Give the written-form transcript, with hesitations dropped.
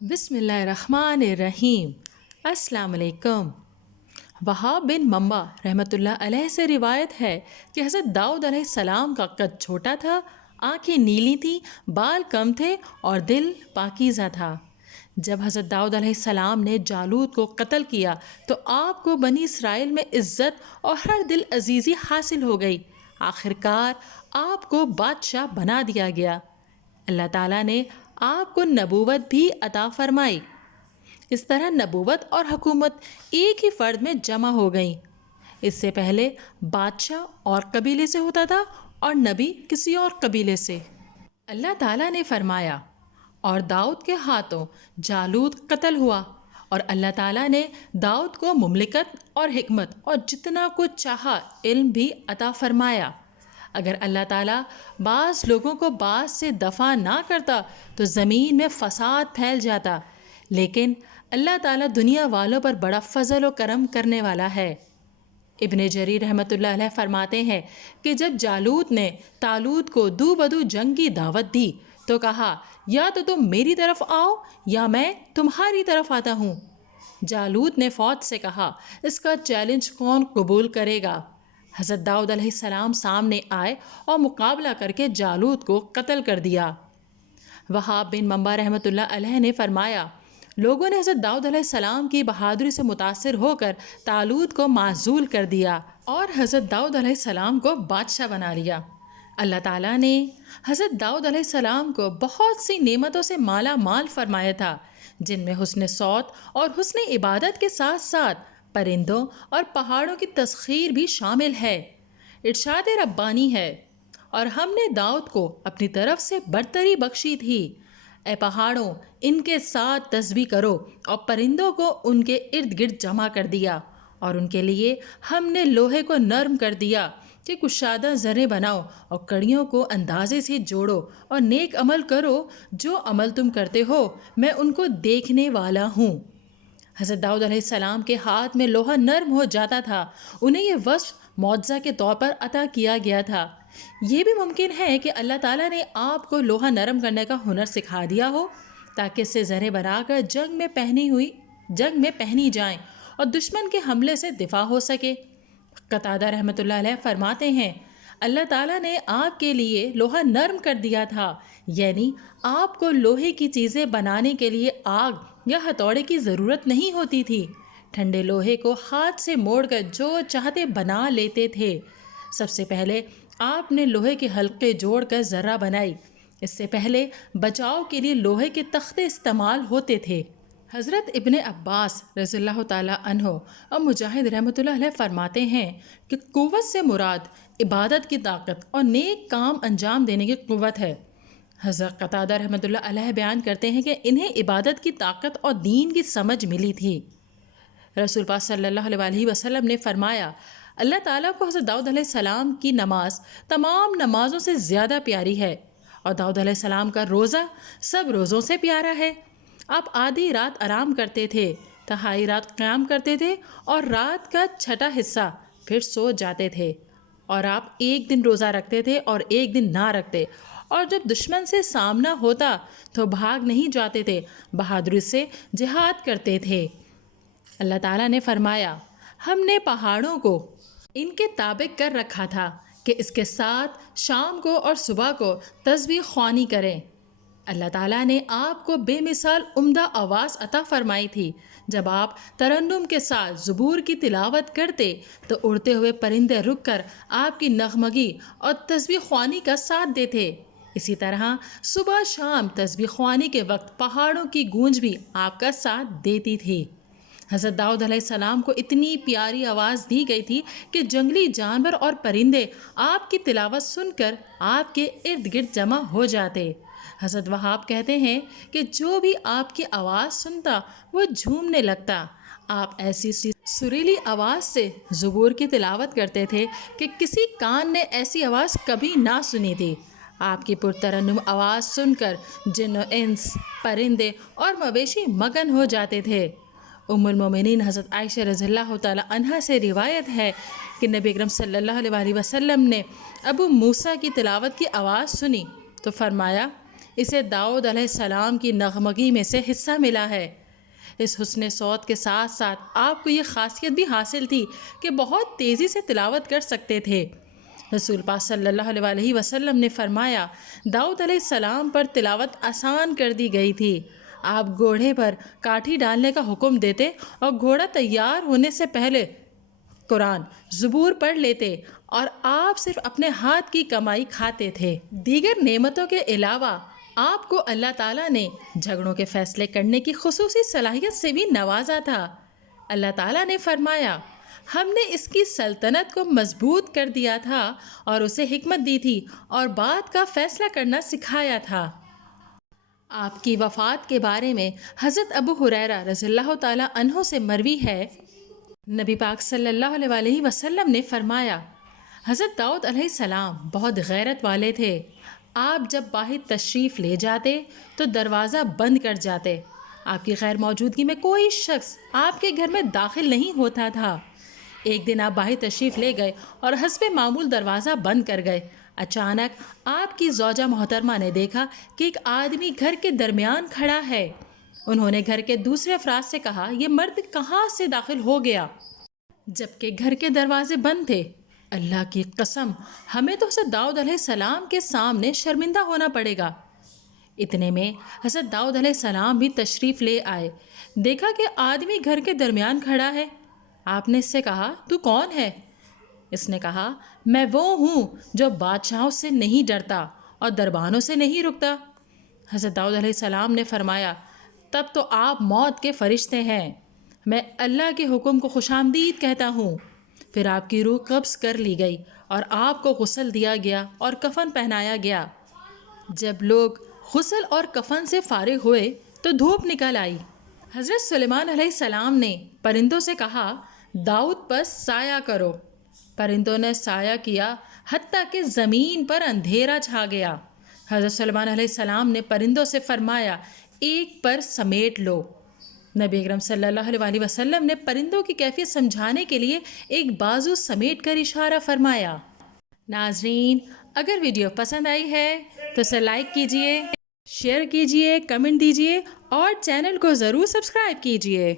بسم اللہ الرحمن الرحیم۔ السلام علیکم۔ وہاب بن منبع رحمۃ اللہ علیہ سے روایت ہے کہ حضرت داؤد علیہ السلام کا قد چھوٹا تھا، آنکھیں نیلی تھیں، بال کم تھے اور دل پاکیزہ تھا۔ جب حضرت داؤد علیہ السلام نے جالوت کو قتل کیا تو آپ کو بنی اسرائیل میں عزت اور ہر دل عزیزی حاصل ہو گئی۔ آخرکار آپ کو بادشاہ بنا دیا گیا۔ اللہ تعالیٰ نے آپ کو نبوت بھی عطا فرمائی۔ اس طرح نبوت اور حکومت ایک ہی فرد میں جمع ہو گئیں۔ اس سے پہلے بادشاہ اور قبیلے سے ہوتا تھا اور نبی کسی اور قبیلے سے۔ اللہ تعالیٰ نے فرمایا، اور داؤد کے ہاتھوں جالوت قتل ہوا، اور اللہ تعالیٰ نے داؤد کو مملکت اور حکمت اور جتنا کچھ چاہا علم بھی عطا فرمایا۔ اگر اللہ تعالیٰ بعض لوگوں کو بعض سے دفع نہ کرتا تو زمین میں فساد پھیل جاتا، لیکن اللہ تعالیٰ دنیا والوں پر بڑا فضل و کرم کرنے والا ہے۔ ابن جریر رحمۃ اللہ علیہ فرماتے ہیں کہ جب جالوت نے طالوت کو دو بدو جنگ کی دعوت دی تو کہا، یا تو تم میری طرف آؤ یا میں تمہاری طرف آتا ہوں۔ جالوت نے فوج سے کہا، اس کا چیلنج کون قبول کرے گا؟ حضرت داؤد علیہ السلام سامنے آئے اور مقابلہ کر کے جالوت کو قتل کر دیا۔ وہاب بن منبع رحمۃ اللہ علیہ نے فرمایا، لوگوں نے حضرت داؤد علیہ السلام کی بہادری سے متاثر ہو کر طالوت کو معزول کر دیا اور حضرت داؤد علیہ السلام کو بادشاہ بنا لیا۔ اللہ تعالیٰ نے حضرت داؤد علیہ السلام کو بہت سی نعمتوں سے مالا مال فرمایا تھا، جن میں حسن صوت اور حسن عبادت کے ساتھ ساتھ پرندوں اور پہاڑوں کی تسخیر بھی شامل ہے۔ ارشاد ربانی ہے، اور ہم نے داؤد کو اپنی طرف سے برتری بخشی تھی۔ اے پہاڑوں، ان کے ساتھ تسبیح کرو، اور پرندوں کو ان کے ارد گرد جمع کر دیا، اور ان کے لیے ہم نے لوہے کو نرم کر دیا کہ کشادہ زریں بناؤ اور کڑیوں کو اندازے سے جوڑو اور نیک عمل کرو، جو عمل تم کرتے ہو میں ان کو دیکھنے والا ہوں۔ حضرت داؤد علیہ السلام کے ہاتھ میں لوہا نرم ہو جاتا تھا۔ انہیں یہ وصف معجزہ کے طور پر عطا کیا گیا تھا۔ یہ بھی ممکن ہے کہ اللہ تعالیٰ نے آپ کو لوہا نرم کرنے کا ہنر سکھا دیا ہو تاکہ اس سے زریں بنا کر جنگ میں پہنی جائیں اور دشمن کے حملے سے دفاع ہو سکے۔ قتادہ رحمۃ اللہ علیہ فرماتے ہیں، اللہ تعالیٰ نے آپ کے لیے لوہا نرم کر دیا تھا، یعنی آپ کو لوہے کی چیزیں بنانے کے لیے آگ یا ہتھوڑے کی ضرورت نہیں ہوتی تھی۔ ٹھنڈے لوہے کو ہاتھ سے موڑ کر جو چاہتے بنا لیتے تھے۔ سب سے پہلے آپ نے لوہے کے حلقے جوڑ کر ذرہ بنائی۔ اس سے پہلے بچاؤ کے لیے لوہے کے تختے استعمال ہوتے تھے۔ حضرت ابن عباس رضی اللہ تعالیٰ عنہ اور مجاہد رحمۃ اللہ علیہ فرماتے ہیں کہ قوت سے مراد عبادت کی طاقت اور نیک کام انجام دینے کی قوت ہے۔ حضرت قتادہ رحمۃ اللہ علیہ بیان کرتے ہیں کہ انہیں عبادت کی طاقت اور دین کی سمجھ ملی تھی۔ رسول پاک صلی اللہ علیہ وسلم نے فرمایا، اللہ تعالیٰ کو حضرت داؤد علیہ السلام کی نماز تمام نمازوں سے زیادہ پیاری ہے، اور داؤد علیہ السلام کا روزہ سب روزوں سے پیارا ہے۔ آپ آدھی رات آرام کرتے تھے، تہائی رات قیام کرتے تھے اور رات کا چھٹا حصہ پھر سو جاتے تھے، اور آپ ایک دن روزہ رکھتے تھے اور ایک دن نہ رکھتے، اور جب دشمن سے سامنا ہوتا تو بھاگ نہیں جاتے تھے، بہادری سے جہاد کرتے تھے۔ اللہ تعالیٰ نے فرمایا، ہم نے پہاڑوں کو ان کے تابع کر رکھا تھا کہ اس کے ساتھ شام کو اور صبح کو تسبیح خوانی کریں۔ اللہ تعالیٰ نے آپ کو بے مثال عمدہ آواز عطا فرمائی تھی۔ جب آپ ترنم کے ساتھ زبور کی تلاوت کرتے تو اڑتے ہوئے پرندے رک کر آپ کی نغمگی اور تسبیح خوانی کا ساتھ دیتے۔ اسی طرح صبح شام تسبیح خوانی کے وقت پہاڑوں کی گونج بھی آپ کا ساتھ دیتی تھی۔ حضرت داؤد علیہ السلام کو اتنی پیاری آواز دی گئی تھی کہ جنگلی جانور اور پرندے آپ کی تلاوت سن کر آپ کے ارد گرد جمع ہو جاتے۔ حضرت وہاب کہتے ہیں کہ جو بھی آپ کی آواز سنتا وہ جھومنے لگتا۔ آپ ایسی سریلی آواز سے زبور کی تلاوت کرتے تھے کہ کسی کان نے ایسی آواز کبھی نہ سنی تھی۔ آپ کی پرترنم آواز سن کر جن و انس، پرندے اور مویشی مگن ہو جاتے تھے۔ ام المومنین حضرت عائشہ رضی اللہ تعالیٰ عنہا سے روایت ہے کہ نبی اکرم صلی اللہ علیہ وسلم نے ابو موسیٰ کی تلاوت کی آواز سنی تو فرمایا، اسے داؤد علیہ السلام کی نغمگی میں سے حصہ ملا ہے۔ اس حسن صوت کے ساتھ ساتھ آپ کو یہ خاصیت بھی حاصل تھی کہ بہت تیزی سے تلاوت کر سکتے تھے۔ رسول پاک صلی اللہ علیہ وسلم نے فرمایا، داؤد علیہ السلام پر تلاوت آسان کر دی گئی تھی۔ آپ گھوڑے پر کاٹھی ڈالنے کا حکم دیتے اور گھوڑا تیار ہونے سے پہلے قرآن زبور پڑھ لیتے اور آپ صرف اپنے ہاتھ کی کمائی کھاتے تھے۔ دیگر نعمتوں کے علاوہ آپ کو اللہ تعالیٰ نے جھگڑوں کے فیصلے کرنے کی خصوصی صلاحیت سے بھی نوازا تھا۔ اللہ تعالیٰ نے فرمایا، ہم نے اس کی سلطنت کو مضبوط کر دیا تھا اور اسے حکمت دی تھی اور بات کا فیصلہ کرنا سکھایا تھا۔ آپ کی وفات کے بارے میں حضرت ابو ہریرہ رضی اللہ تعالیٰ عنہ سے مروی ہے، نبی پاک صلی اللہ علیہ وسلم نے فرمایا، حضرت داؤد علیہ السلام بہت غیرت والے تھے۔ آپ جب باہر تشریف لے جاتے تو دروازہ بند کر جاتے۔ آپ کی غیر موجودگی میں کوئی شخص آپ کے گھر میں داخل نہیں ہوتا تھا۔ ایک دن آپ باہر تشریف لے گئے اور حسب معمول دروازہ بند کر گئے۔ اچانک آپ کی زوجہ محترمہ نے دیکھا کہ ایک آدمی گھر کے درمیان کھڑا ہے۔ انہوں نے گھر کے دوسرے افراد سے کہا، یہ مرد کہاں سے داخل ہو گیا جبکہ گھر کے دروازے بند تھے؟ اللہ کی قسم، ہمیں تو حضرت داؤد علیہ السلام کے سامنے شرمندہ ہونا پڑے گا۔ اتنے میں حضرت داؤد علیہ السلام بھی تشریف لے آئے۔ دیکھا کہ آدمی گھر کے درمیان کھڑا ہے۔ آپ نے اس سے کہا، تو کون ہے؟ اس نے کہا، میں وہ ہوں جو بادشاہوں سے نہیں ڈرتا اور دربانوں سے نہیں رکتا۔ حضرت داؤد علیہ السلام نے فرمایا، تب تو آپ موت کے فرشتے ہیں، میں اللہ کے حکم کو خوش آمدید کہتا ہوں۔ پھر آپ کی روح قبض کر لی گئی اور آپ کو غسل دیا گیا اور کفن پہنایا گیا۔ جب لوگ غسل اور کفن سے فارغ ہوئے تو دھوپ نکل آئی۔ حضرت سلیمان علیہ السلام نے پرندوں سے کہا، داؤد پر سایہ کرو۔ پرندوں نے سایہ کیا حتیٰ کہ زمین پر اندھیرا چھا گیا۔ حضرت سلیمان علیہ السلام نے پرندوں سے فرمایا، ایک پر سمیٹ لو۔ نبی اکرم صلی اللہ علیہ وسلم نے پرندوں کی کیفیت سمجھانے کے لیے ایک بازو سمیٹ کر اشارہ فرمایا۔ ناظرین، اگر ویڈیو پسند آئی ہے تو اسے لائک کیجئے، شیئر کیجئے، کمنٹ دیجئے اور چینل کو ضرور سبسکرائب کیجئے۔